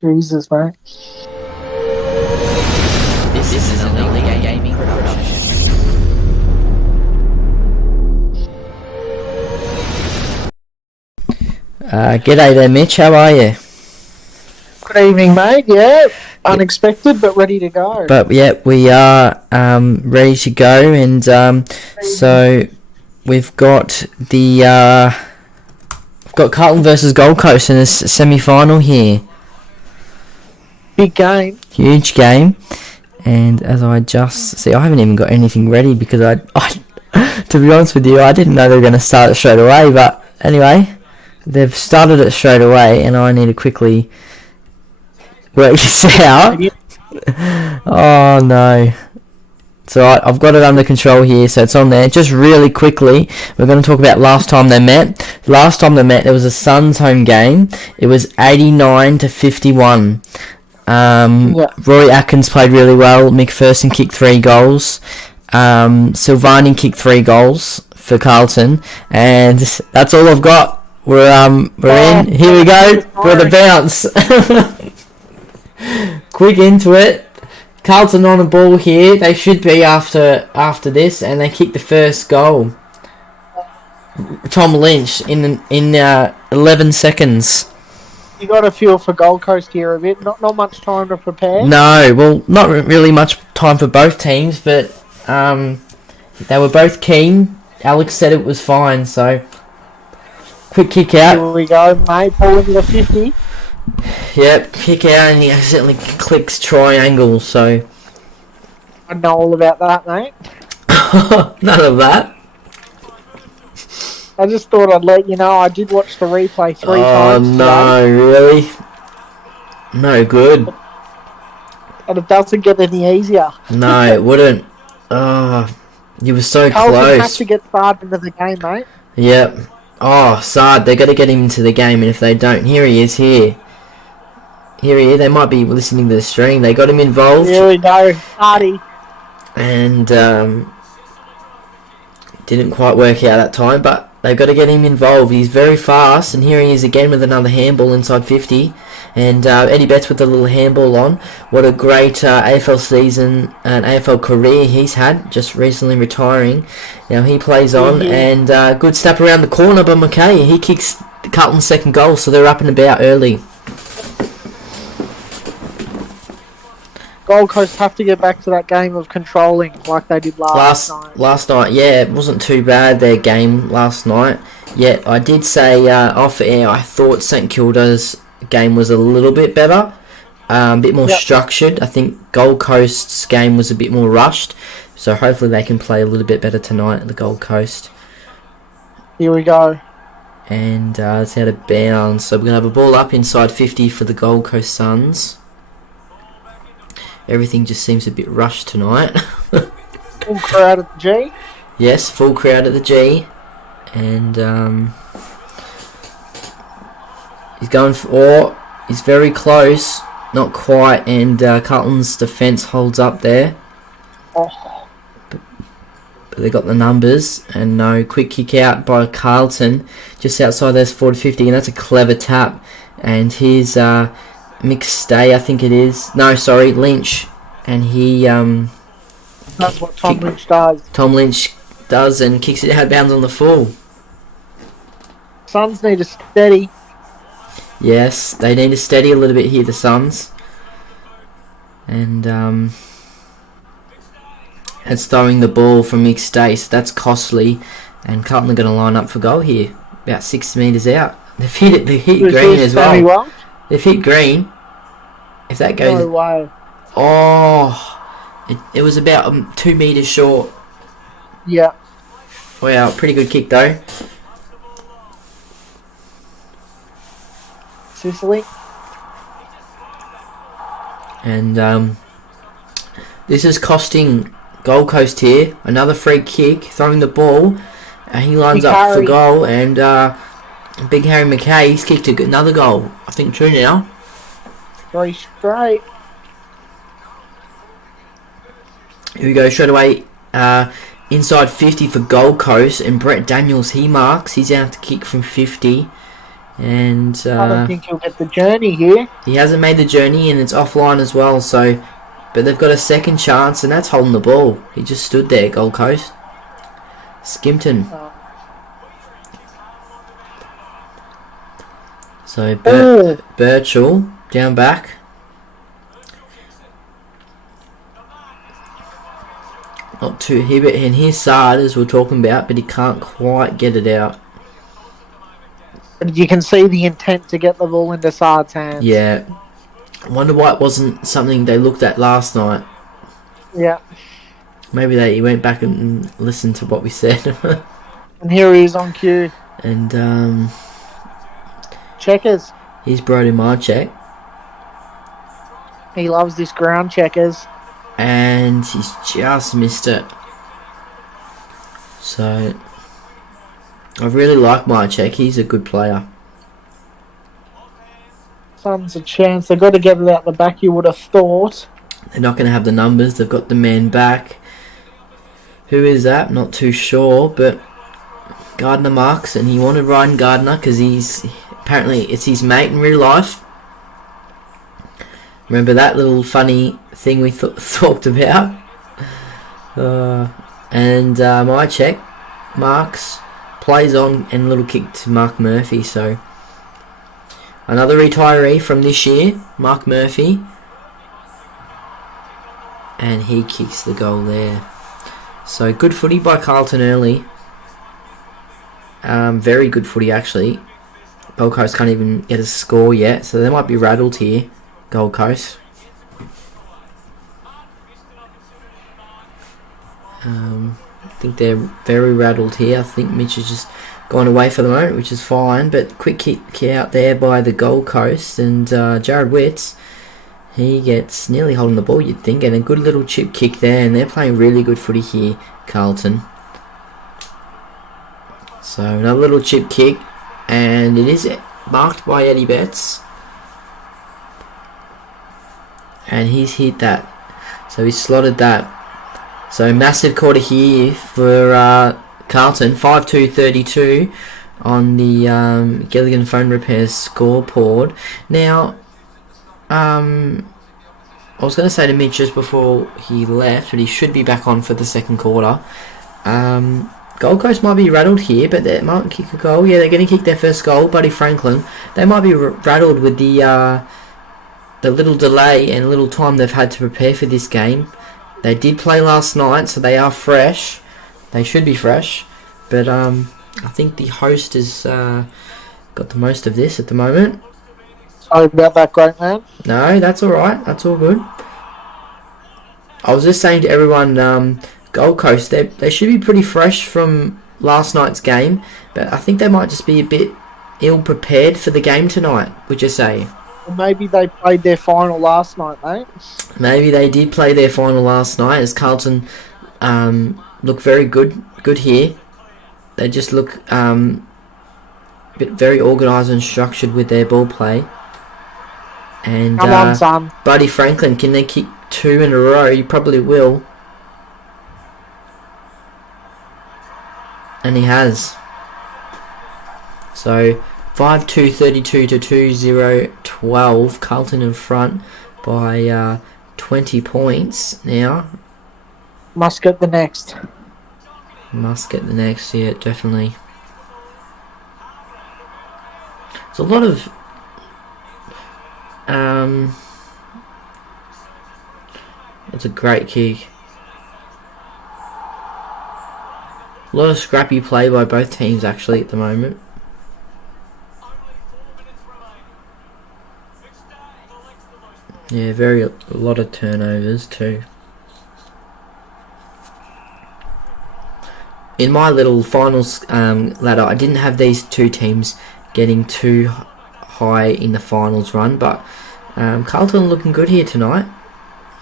Jesus, mate. This is an illegal gaming production. G'day there, Mitch. How are you? Good evening, mate. Yeah, unexpected but ready to go. But yeah, we are ready to go, and so we've got Carlton versus Gold Coast in this semi-final here. Big game. Huge game, and as I just see, I haven't even got anything ready because I to be honest with you, I didn't know they were going to start it straight away. But anyway, they've started it straight away, and I need to quickly work this out. Oh no. So I've got it under control here, so it's on there. Just really quickly, we're going to talk about last time they met. Last time they met, it was a Suns home game. It was 89-51. Rory Atkins played really well. McPherson kicked 3 goals. Silvani kicked 3 goals for Carlton, and that's all I've got. We're in. Here we go. We're the bounce. Quick into it. Carlton on the ball here. They should be after this, and they kick the first goal. Tom Lynch in 11 seconds. You got a feel for Gold Coast here a bit. Not much time to prepare. No, well, not really much time for both teams, but they were both keen. Alex said it was fine, so quick kick out. Here we go, mate. Ball into the 50. Yep, kick out, and he accidentally clicks triangle, so I know all about that, mate. none of that. I just thought I'd let you know. I did watch the replay 3 times. Oh no, really? No good. And it doesn't get any easier. No, it wouldn't. Oh, you were so Carlton close. have to get Sard into the game, mate. Yep. Oh, Sard, they got to get him into the game, and if they don't, here he is. Here he is. They might be listening to the stream. They got him involved. Here we go, Hardy. And didn't quite work out that time, but they've got to get him involved. He's very fast, and here he is again with another handball inside 50. And Eddie Betts with the little handball on. What a great AFL season and AFL career he's had, just recently retiring. Now he plays on, and good step around the corner by McKay. He kicks Carlton's second goal, so they're up and about early. Gold Coast have to get back to that game of controlling like they did last night. Last night, yeah, it wasn't too bad, their game last night. Yeah, I did say off air I thought St Kilda's game was a little bit better, a bit more structured. I think Gold Coast's game was a bit more rushed, so hopefully they can play a little bit better tonight at the Gold Coast. Here we go. And it's out of bounds, so we're going to have a ball up inside 50 for the Gold Coast Suns. Everything just seems a bit rushed tonight. Full crowd at the G. Yes, full crowd at the G. And he's going for... he's very close. Not quite. And Carlton's defence holds up there. Oh. But they got the numbers. And no, quick kick out by Carlton. Just outside there's 40-50. And that's a clever tap. And here's... McStay, I think it is. No, sorry, Lynch. And he that's what Tom Lynch does. Tom Lynch does, and kicks it out of bounds on the full. Suns need a steady. Yes, they need to steady a little bit here, the Suns. And it's throwing the ball from McStay, so that's costly. And Carlton are going to line up for goal here, about 6 metres out. They've hit it. They hit green as well. They've hit green. If that goes... No way. Oh, it was about 2 metres short. Yeah. Wow, pretty good kick though. Sicily. And this is costing Gold Coast here. Another free kick, throwing the ball. He lines up for goal, and Big Harry McKay, he's kicked another goal. I think 2 now. 3 straight. Here we go, straight away. Inside 50 for Gold Coast, and Brett Daniels, he marks. He's out to kick from 50. And I don't think he'll get the journey here. he hasn't made the journey, and it's offline as well. So, but they've got a second chance, and that's holding the ball. He just stood there, Gold Coast. Skimpton. So Birchall down back. Not too Hibbert, and here's Sard, as we're talking about, but he can't quite get it out. But you can see the intent to get the ball into Sard's hands. Yeah. I wonder why it wasn't something they looked at last night. Yeah. Maybe he went back and listened to what we said. And here he is on cue. And Checkers. he's brought in my check. He loves this ground, Checkers. And he's just missed it. So I really like my check. He's a good player. Sun's a chance. They've got to get it out the back, you would have thought. They're not going to have the numbers. They've got the man back. Who is that? Not too sure, but Gardner marks, and he wanted Ryan Gardner because apparently it's his mate in real life. Remember that little funny thing we talked about? And my check, marks, plays on, and a little kick to Mark Murphy. So another retiree from this year, Mark Murphy. And he kicks the goal there. So good footy by Carlton early. Very good footy actually. Gold Coast can't even get a score yet, so they might be rattled here, Gold Coast. I think they're very rattled here. I think Mitch has just gone away for the moment, which is fine. But quick kick out there by the Gold Coast, and Jared Witts, he gets nearly holding the ball, you'd think, and a good little chip kick there. And they're playing really good footy here, Carlton. So another little chip kick, and it is marked by Eddie Betts, and he's hit that. So he's slotted that. So massive quarter here for Carlton, 5-2-32 on the Gilligan Phone Repairs scoreboard. Now, I was going to say to Mitch just before he left, but he should be back on for the second quarter. Gold Coast might be rattled here, but they might kick a goal. Yeah, they're going to kick their first goal, Buddy Franklin. They might be rattled with the little delay and little time they've had to prepare for this game. They did play last night, so they are fresh. They should be fresh. But I think the host has got the most of this at the moment. Sorry about that, great man. No, that's alright. That's all good. I was just saying to everyone, Gold Coast, they should be pretty fresh from last night's game. But I think they might just be a bit ill-prepared for the game tonight, would you say? Maybe they played their final last night, mate. Maybe they did play their final last night, as Carlton look very good here. They just look very organised and structured with their ball play. And come on, son. Buddy Franklin, can they kick 2 in a row? He probably will. And he has. So 5-2-32 to 2-0-12. Carlton in front by 20 points now. Must get the next. Yeah, definitely. It's a lot of that's a great kick. A lot of scrappy play by both teams actually at the moment. Yeah, a lot of turnovers too. In my little finals ladder, I didn't have these two teams getting too high in the finals run, but Carlton looking good here tonight.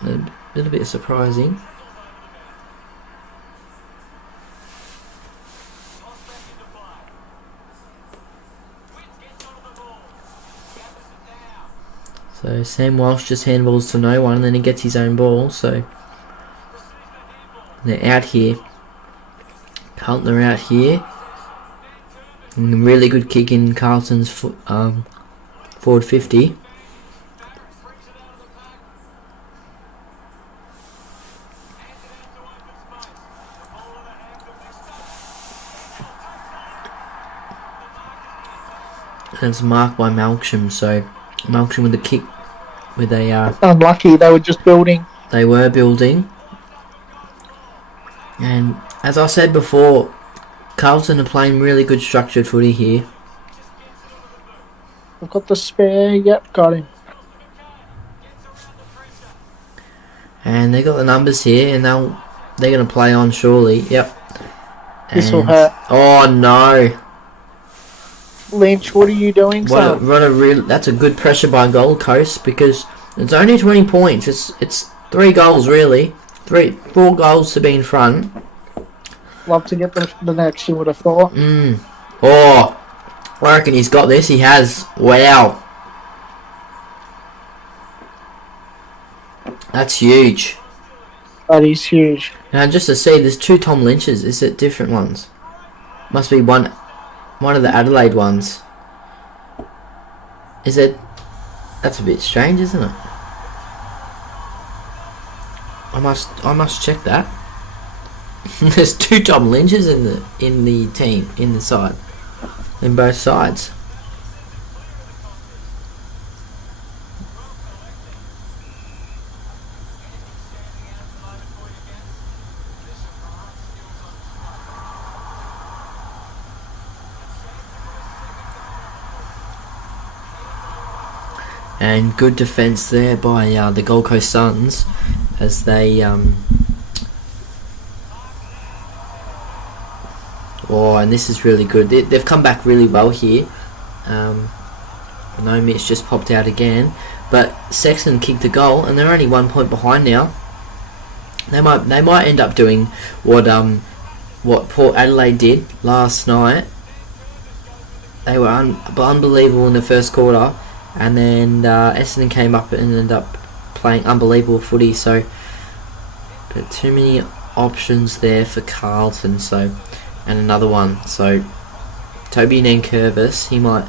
A little bit surprising. So Sam Walsh just handballs to no one, and then he gets his own ball. So they're out here. Carlton are out here. And really good kick in Carlton's forward 50. And it's marked by Malcolm, so Malcolm with a kick with a Unlucky, they were just building. they were building. And as I said before, Carlton are playing really good structured footy here. I've got the spare. Yep, got him. And they got the numbers here, and they're going to play on surely. Yep. This will And- hurt. Oh no! Lynch, what are you doing, son? That's a good pressure by Gold Coast, because it's only 20 points. It's 3 goals really, 4 goals to be in front. Love to get the next, you would have thought. Oh, I reckon he's got this. He has. Wow. That's huge. That is huge. Now, just to see, there's 2 Tom Lynches. Is it different ones? Must be one of the Adelaide ones. Is it? That's a bit strange, isn't it? I must check that. There's 2 Tom Lynches in the team, in the side, in both sides. And good defence there by the Gold Coast Suns, as they oh, and this is really good. They've come back really well here. No Mitch just popped out again, but Sexton kicked the goal, and they're only 1 point behind now. They might end up doing what Port Adelaide did last night. They were unbelievable in the first quarter, and then Essendon came up and ended up playing unbelievable footy. So, but too many options there for Carlton. So, and another one. So, Toby Nankervis, he might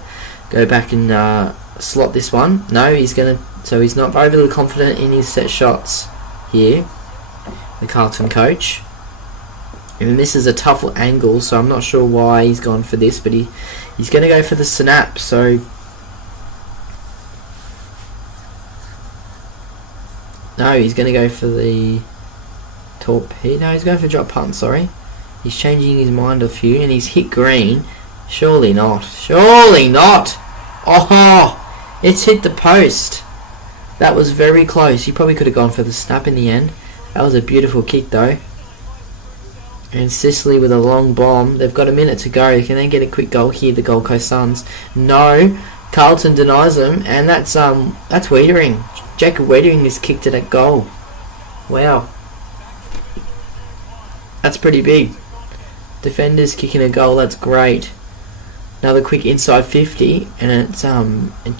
go back and slot this one. No, he's gonna. So he's not overly confident in his set shots here, the Carlton coach. And this is a tough angle, so I'm not sure why he's gone for this, but he's going to go for the snap. So no, he's going to go for the torpedo. No, he's going for drop punt. Sorry, he's changing his mind a few, and he's hit green. Surely not. Surely not. Oh, it's hit the post. That was very close. He probably could have gone for the snap in the end. That was a beautiful kick though. And Sicily with a long bomb. They've got a minute to go. Can they get a quick goal here, the Gold Coast Suns? No. Carlton denies them, and that's Wiedering. Jacob Wiedering has kicked it at goal. Wow. That's pretty big. Defenders kicking a goal, that's great. Another quick inside 50, and it's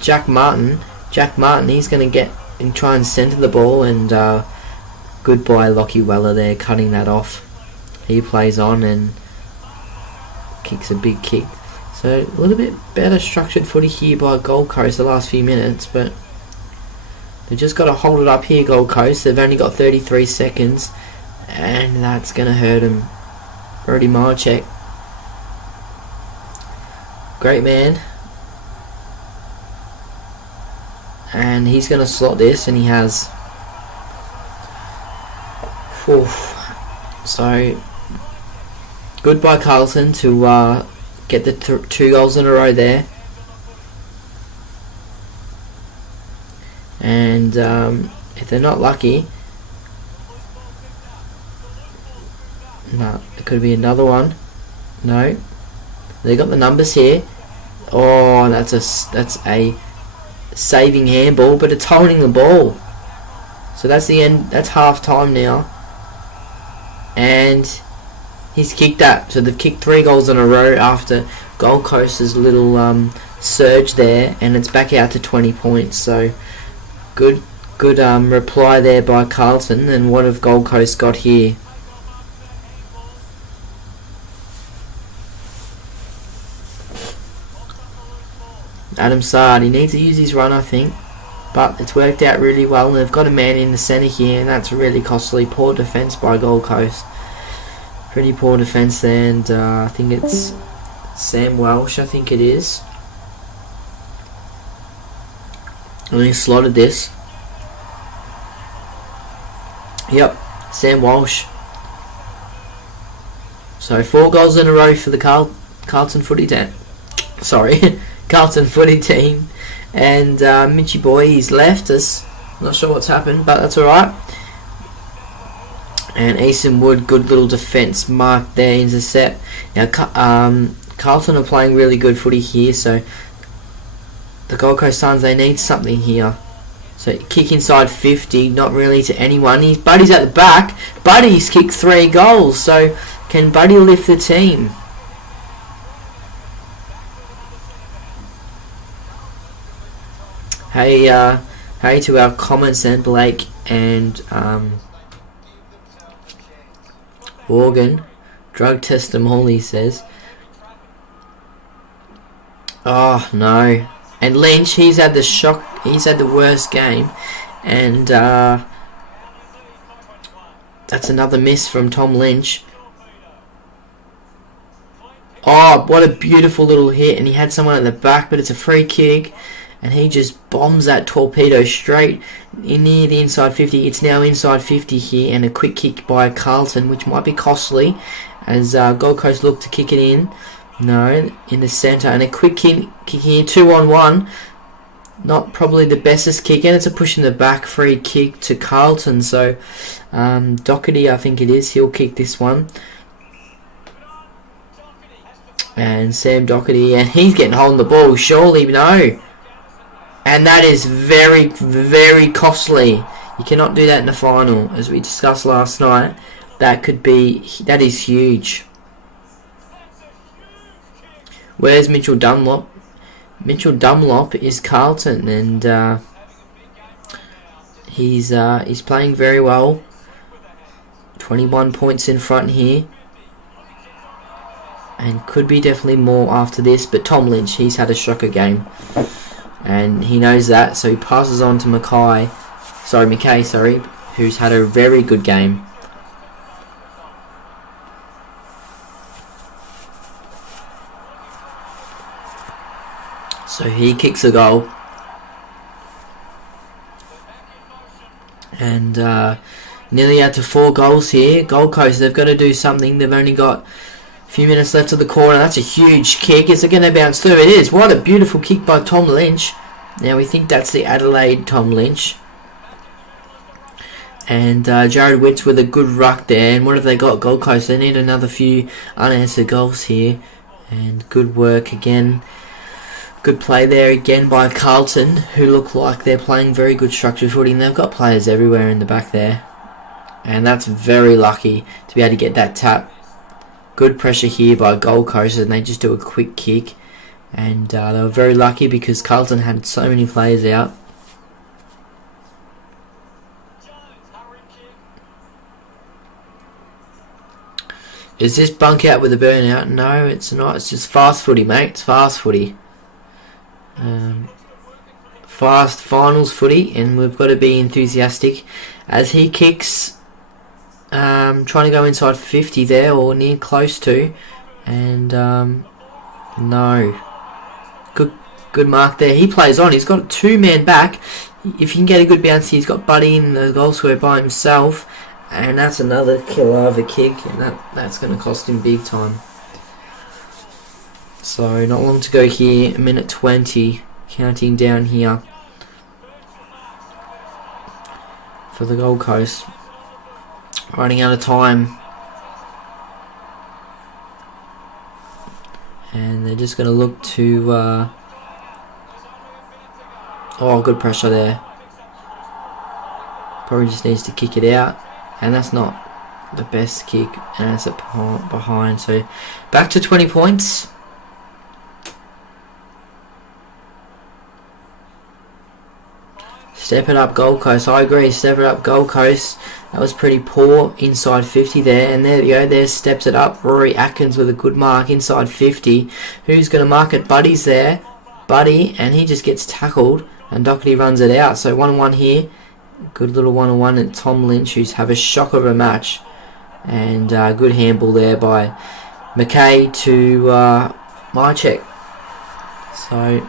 Jack Martin. Jack Martin, he's going to get and try and centre the ball, and goodbye Lockie Weller there, cutting that off. He plays on and kicks a big kick. So a little bit better structured footy here by Gold Coast the last few minutes, but they've just got to hold it up here, Gold Coast. They've only got 33 seconds, and that's going to hurt them. Brody Marchek, great man. And he's going to slot this, and he has. Oof. So, goodbye Carlton to get the 2 goals in a row there. And if they're not lucky, no, it could be another one. No, they got the numbers here. Oh, that's a saving handball, but it's holding the ball. So that's the end. That's half time now. And he's kicked that. So they've kicked 3 goals in a row after Gold Coast's little surge there, and it's back out to 20 points. So good reply there by Carlton. And what have Gold Coast got here? Adam Sard, he needs to use his run, I think. But it's worked out really well, and they've got a man in the centre here, and that's really costly. Poor defence by Gold Coast. Pretty poor defence there, and I think it's Sam Welsh, I think it is. I think he slotted this. Yep, Sam Walsh. So 4 goals in a row for the Carlton footy team. Sorry, Carlton footy team. And Mitchy boy, he's left us. Not sure what's happened, but that's alright. And Easton Wood, good little defence mark there, intercept. Now Carlton are playing really good footy here, so the Gold Coast Suns, they need something here. So kick inside 50, not really to anyone. Buddy's at the back. Buddy's kicked 3 goals. So can Buddy lift the team? Hey to our comments then, Blake and Morgan. Drug test them all, he says. Oh no. And Lynch, he's had the worst game, and that's another miss from Tom Lynch. Oh, what a beautiful little hit, and he had someone at the back, but it's a free kick, and he just bombs that torpedo straight in near the inside 50. It's now inside 50 here, and a quick kick by Carlton, which might be costly, as Gold Coast look to kick it in. No, in the centre, and a quick kick here, 2-on-1. Not probably the bestest kick, and it's a push in the back free kick to Carlton. So Doherty, I think it is, he'll kick this one. And Sam Doherty, and he's getting hold of the ball, surely, no. And that is very, very costly. You cannot do that in the final, as we discussed last night. That is huge. Where's Mitchell Dunlop? Mitchell Dunlop is Carlton, and he's playing very well. 21 points in front here, and could be definitely more after this. But Tom Lynch, he's had a shocker game, and he knows that, so he passes on to McKay, who's had a very good game. So he kicks a goal, and nearly out to 4 goals here. Gold Coast, they've got to do something. They've only got a few minutes left of the quarter. That's a huge kick. Is it going to bounce through? It is. What a beautiful kick by Tom Lynch. Now we think that's the Adelaide Tom Lynch. And Jared Witts with a good ruck there. And what have they got? Gold Coast, they need another few unanswered goals here. And good work again. Good play there again by Carlton, who look like they're playing very good structured footy, and they've got players everywhere in the back there. And that's very lucky to be able to get that tap. Good pressure here by Gold Coast, and they just do a quick kick. And they were very lucky because Carlton had so many players out. Is this bunk out with a burnout? No, it's not. It's just fast footy, mate. It's fast footy. Fast finals footy, and we've got to be enthusiastic as he kicks, trying to go inside 50 there, or near close to, and no, good mark there. He plays on. He's got a 2-man back. If he can get a good bounce, he's got Buddy in the goal square by himself, and that's another killer of a kick, and that's going to cost him big time. So not long to go here, a minute 20, counting down here for the Gold Coast. Running out of time. And they're just going to look to... oh, good pressure there. Probably just needs to kick it out. And that's not the best kick. And it's behind. So back to 20 points. Step it up, Gold Coast. I agree. Step it up, Gold Coast. That was pretty poor inside 50 there. And there we go. There steps it up. Rory Atkins with a good mark inside 50. Who's going to mark it? Buddy's there. Buddy, and he just gets tackled, and Doherty runs it out. So 1-1 here. Good little 1-on-1, and Tom Lynch, who's have a shock of a match, and good handball there by McKay to Mychek. So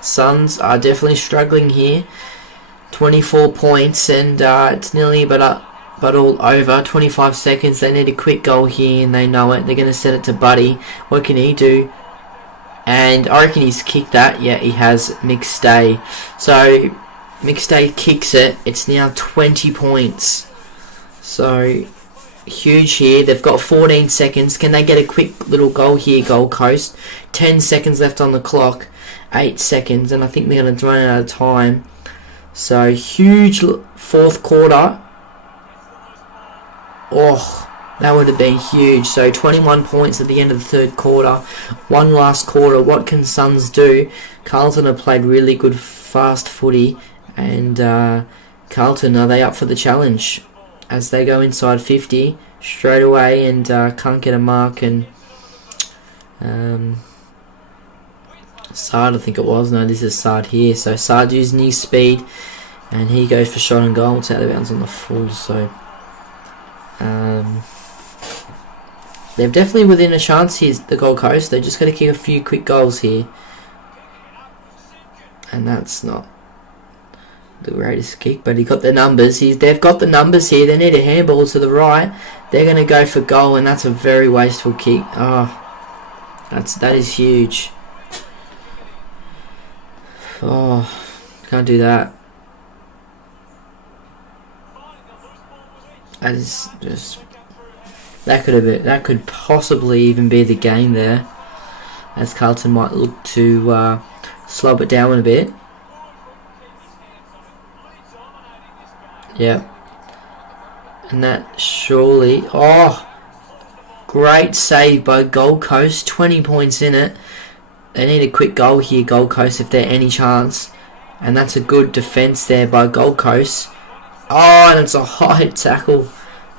Suns are definitely struggling here. 24 points, and it's nearly but all over. 25 seconds. They need a quick goal here, and they know it. They're going to send it to Buddy. What can he do? And I reckon he's kicked that. Yeah, he has. McStay. So McStay kicks it. It's now 20 points. So huge here. They've got 14 seconds. Can they get a quick little goal here, Gold Coast? 10 seconds left on the clock. 8 seconds, and I think they're going to run out of time. So huge fourth quarter. Oh, that would have been huge. So 21 points at the end of the third quarter. One last quarter. What can Suns do? Carlton have played really good fast footy, and Carlton, are they up for the challenge? As they go inside 50 straight away, and can't get a mark, and Sard, I think it was. No, this is Sard here. So Sard using his speed, and he goes for shot and goal. It's out of bounds on the full. So they're definitely within a chance here, the Gold Coast. They're just going to kick a few quick goals here, and that's not the greatest kick, but he got the numbers. They've got the numbers here. They need a handball to the right. They're going to go for goal, and that's a very wasteful kick. Oh, that is huge. Oh, can't do that. That is just, that could possibly even be the game there, as Carlton might look to slow it down a bit. Yeah, and that surely, oh, great save by Gold Coast. 20 points in it. They need a quick goal here, Gold Coast, if they're any chance. And that's a good defence there by Gold Coast. Oh, and it's a high tackle.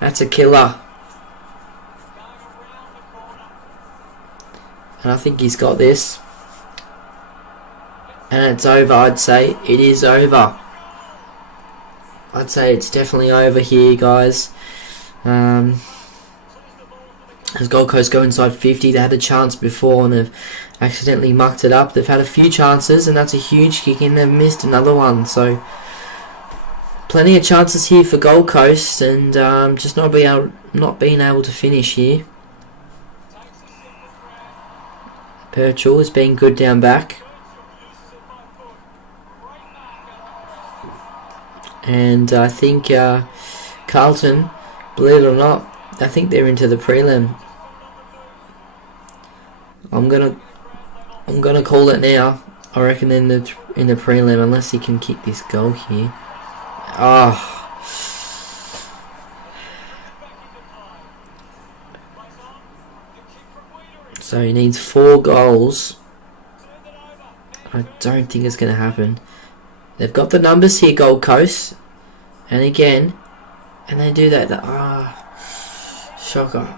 That's a killer. And I think he's got this. And it's over, I'd say. It is over. I'd say it's definitely over here, guys. As Gold Coast go inside 50, they had a chance before and they've accidentally mucked it up. They've had a few chances, and that's a huge kick, and they've missed another one. So plenty of chances here for Gold Coast, and just not being able to finish here. Birchall has been good down back, and I think Carlton, believe it or not, I think they're into the prelim. I'm gonna call it now. I reckon in the prelim, unless he can kick this goal here. Oh. So he needs 4 goals. I don't think it's gonna happen. They've got the numbers here, Gold Coast, and again, and they do that. Shocker.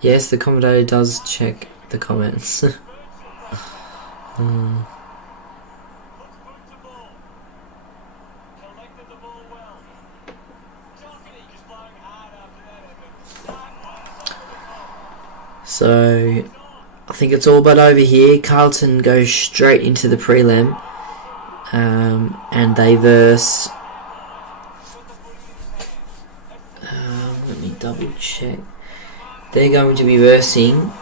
Yes, the commentator does check the comments. So, I think it's all but over here. Carlton goes straight into the prelim, and they verse. Let me double check. They're going to be versing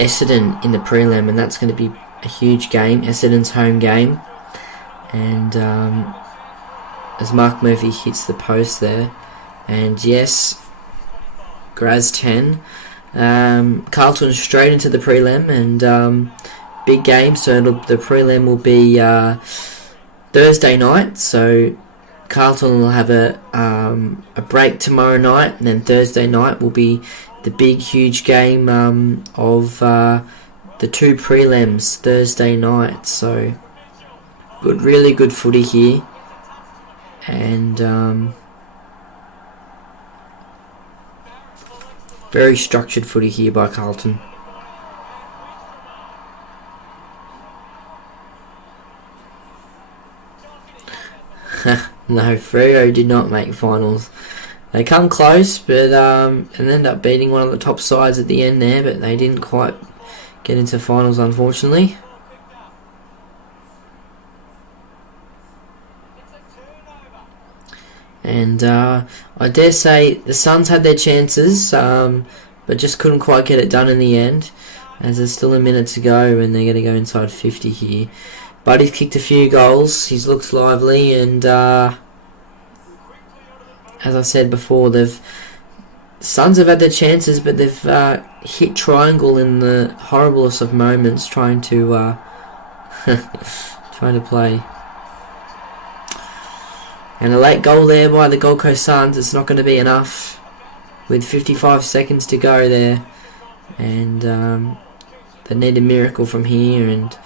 Essendon in the prelim, and that's going to be a huge game. Essendon's home game, and as Mark Murphy hits the post there, and yes, Graz 10. Carlton straight into the prelim, and big game. So the prelim will be Thursday night. So Carlton will have a break tomorrow night, and then Thursday night will be the big, huge game of the 2 prelims Thursday night. So really good footy here, and Very structured footy here by Carlton. No, Freo did not make finals. They come close, but and end up beating one of the top sides at the end there, but they didn't quite get into finals, unfortunately. And I dare say the Suns had their chances, but just couldn't quite get it done in the end, as there's still a minute to go and they're going to go inside 50 here. Buddy's kicked a few goals, he looks lively, and as I said before, Suns have had their chances, but they've hit triangle in the horriblest of moments, trying to play. And a late goal there by the Gold Coast Suns. It's not going to be enough with 55 seconds to go there, and they need a miracle from here. And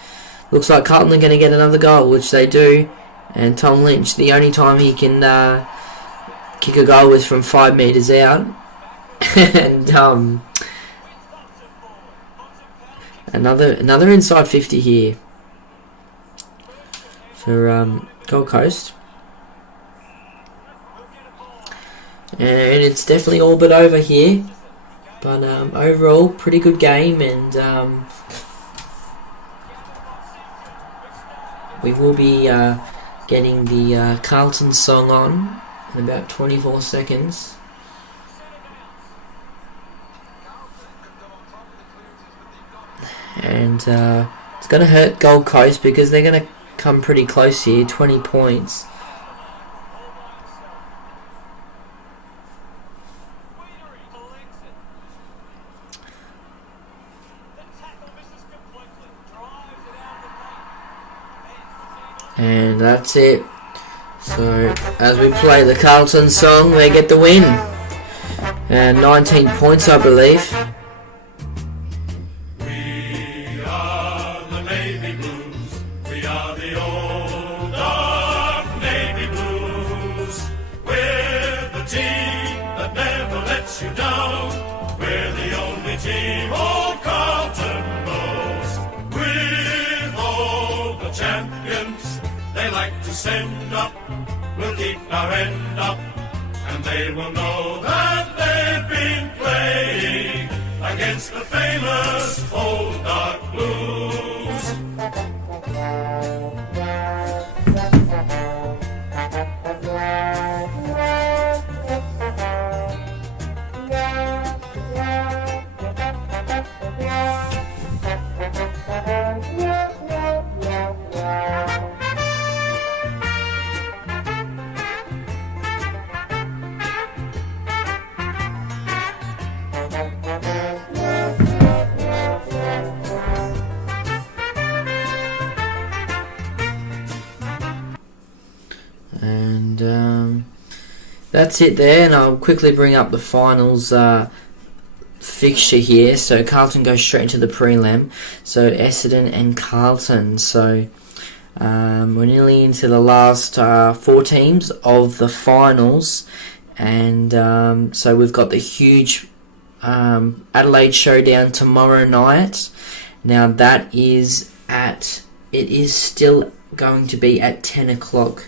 looks like Carlton are going to get another goal, which they do. And Tom Lynch, the only time he can kick a goal is from 5 metres out. And another inside 50 here for Gold Coast. And it's definitely all but over here, but overall pretty good game, and we will be getting the Carlton song on in about 24 seconds. And it's going to hurt Gold Coast because they're going to come pretty close here, 20 points. And that's it. So as we play the Carlton song, they get the win. And 19 points, I believe. We are the Navy Blues. We are the old dark Navy Blues. We're the team that never lets you down. We're the only team old Carlton knows. With all the champions they like to send up, we'll keep our end up, and they will know that they've been playing against the famous old dark blues. And that's it there, and I'll quickly bring up the finals fixture here. So Carlton goes straight into the prelim, so Essendon and Carlton. So we're nearly into the last 4 teams of the finals, and so we've got the huge Adelaide showdown tomorrow night. Now that is it is still going to be at 10 o'clock.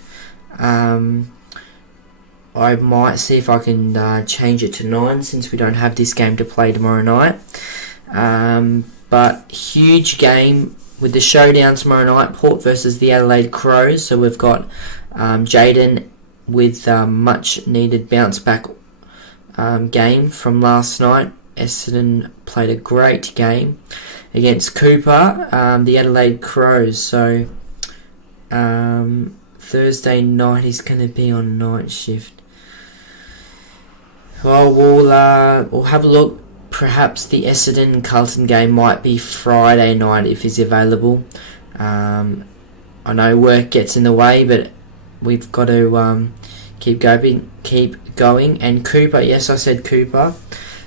I might see if I can change it to 9, since we don't have this game to play tomorrow night. But huge game with the showdown tomorrow night, Port versus the Adelaide Crows. So we've got Jaden with much needed bounce back game from last night. Essendon played a great game against Cooper, the Adelaide Crows. So Thursday night is going to be on night shift. Well, we'll have a look. Perhaps the Essendon Carlton game might be Friday night if he's available. I know work gets in the way, but we've got to keep going. And Cooper, yes, I said Cooper.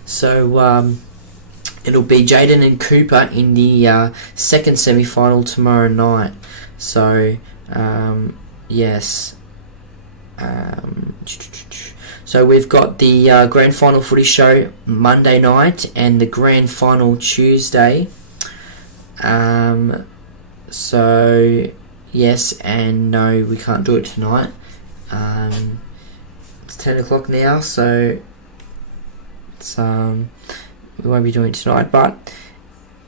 So it'll be Jaden and Cooper in the second semi-final tomorrow night. So yes. So we've got the grand final footy show Monday night and the grand final Tuesday. So yes and no, we can't do it tonight. It's 10 o'clock now, so it's we won't be doing it tonight. But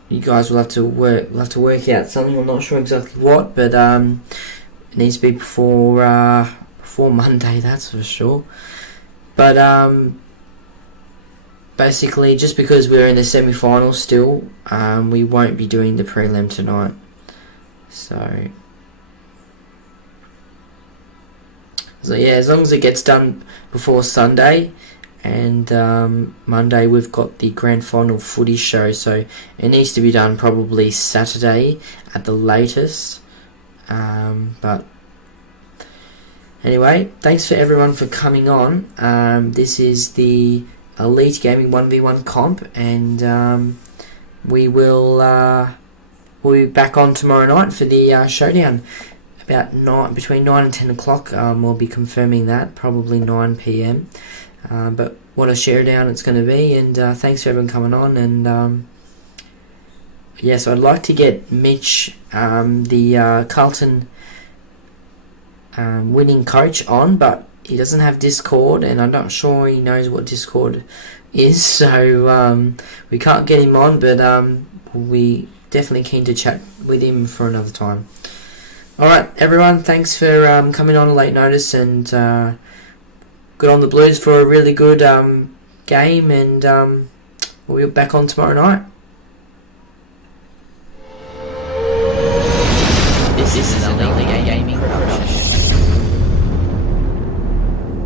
you guys will have to work. We'll have to work out something. I'm not sure exactly what, but it needs to be before Monday. That's for sure. But basically, just because we're in the semi-finals still, we won't be doing the prelim tonight. So yeah, as long as it gets done before Sunday, and Monday we've got the grand final footy show, so it needs to be done probably Saturday at the latest. But anyway, thanks for everyone for coming on. This is the Elite Gaming 1v1 comp, and we'll be back on tomorrow night for the showdown about between 9 and 10 o'clock. We'll be confirming that, probably 9 p.m. But what a showdown it's going to be, and thanks for everyone coming on. And yes, I'd like to get Mitch, the Carlton winning coach, on, but he doesn't have Discord, and I'm not sure he knows what Discord is, so we can't get him on, but we definitely keen to chat with him for another time. Alright everyone, thanks for coming on a late notice, and good on the Blues for a really good game, and we'll be back on tomorrow night.